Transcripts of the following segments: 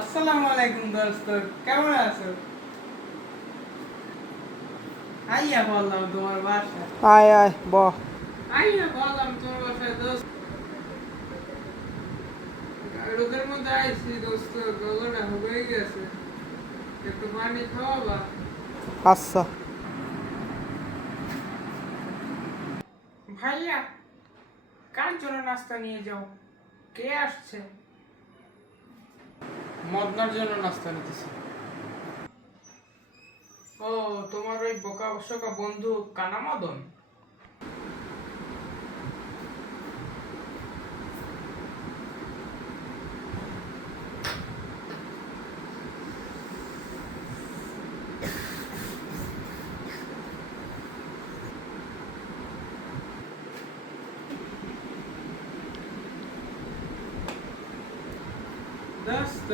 আসসালামু আলাইকুম দোস্ত, কেমন আছো? আইয়া বললাম তোমার বাসায়। আয় আয় বহ। আইয়া বললাম তোমার বাসায় দোস্ত। রোদের মধ্যে আইছি দোস্ত, গলাটা হয়ে গেছে, একটু পানি খাওয়াবা? আচ্ছা। ভাইয়া, কার জন্য নাস্তা নিয়ে যাও? কে আসছে? মদনার জন্য নাস্তা নিতেছি। ও, তোমার ওই বোকা শোকা বন্ধু কানা মদন? দোস্ত,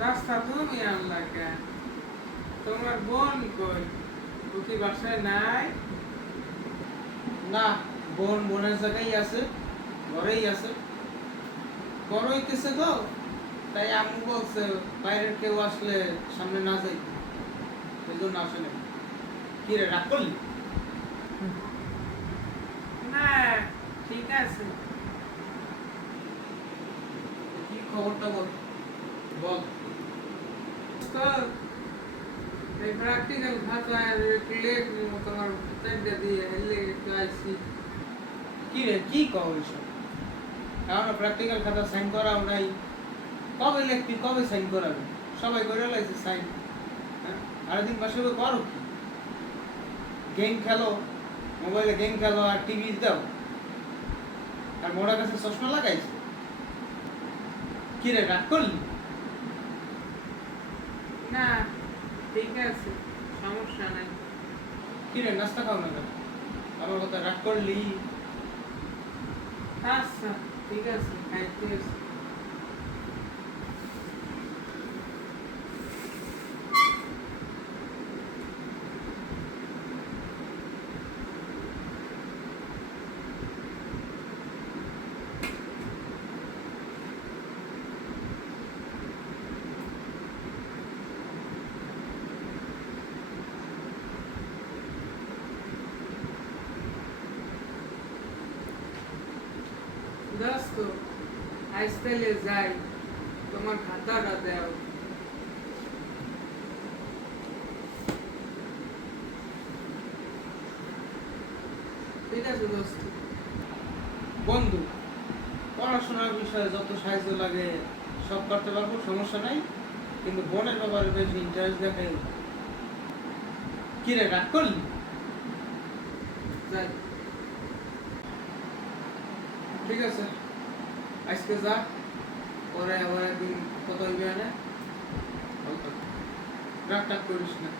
নাস্তা তুমি আনলা কেন? তোমার বোন কই? ও কি বাসায় নাই? না, বোন বোনের জায়গায় আছে, ঘরেই আছে। বড় হইতেছে তো, তাই আম্মু বলছে বাইরের কেউ আসলে সামনে না যাই, সেই জন্য আসে না। কি রে, রাগ করলি? না, ঠিক আছে। কি খবরটা বল। বল। তো এই প্র্যাকটিক্যাল খাতায় ক্লিক তোমার পেনটা দিয়ে হেলে একটু আইসি। কি রে, কি কও এসব? এখনো প্র্যাকটিক্যাল খাতা সাইন করাও নাই। কবে লিখবি, কবে সাইন করাবি? সবাই করে লাইছে সাইন। হ্যাঁ, আরেকদিন বাসে করো কি? গেম খেলো, মোবাইলে গেম খেলো আর টিভি দাও, আর মোড়া কাছে চশমা লাগাইছে। কি রে, রাগ করলি? না, ঠিক আছে, সমস্যা নাই। কি রে, নাস্তা খাও না কেন? আমার কথা রাগ করলি? আচ্ছা, ঠিক আছে, খাইতেছি। দোস্ত, আজ তাহলে যাই, তোমার খাতাটা দাও। ঠিক আছে দোস্ত। বন্ধু, পড়াশোনার বিষয়ে যত সাহায্য লাগে সব করতে পারবো, সমস্যা নাই, কিন্তু বোনের ব্যাপারে বেশি ইন্টারেস্ট দেখাই। কি রে, রাগ করলি? যাই, ঠিক আছে, আজকে যা, পরে আবার একদিন কত হইবে না। রাগ টাগ করিস না।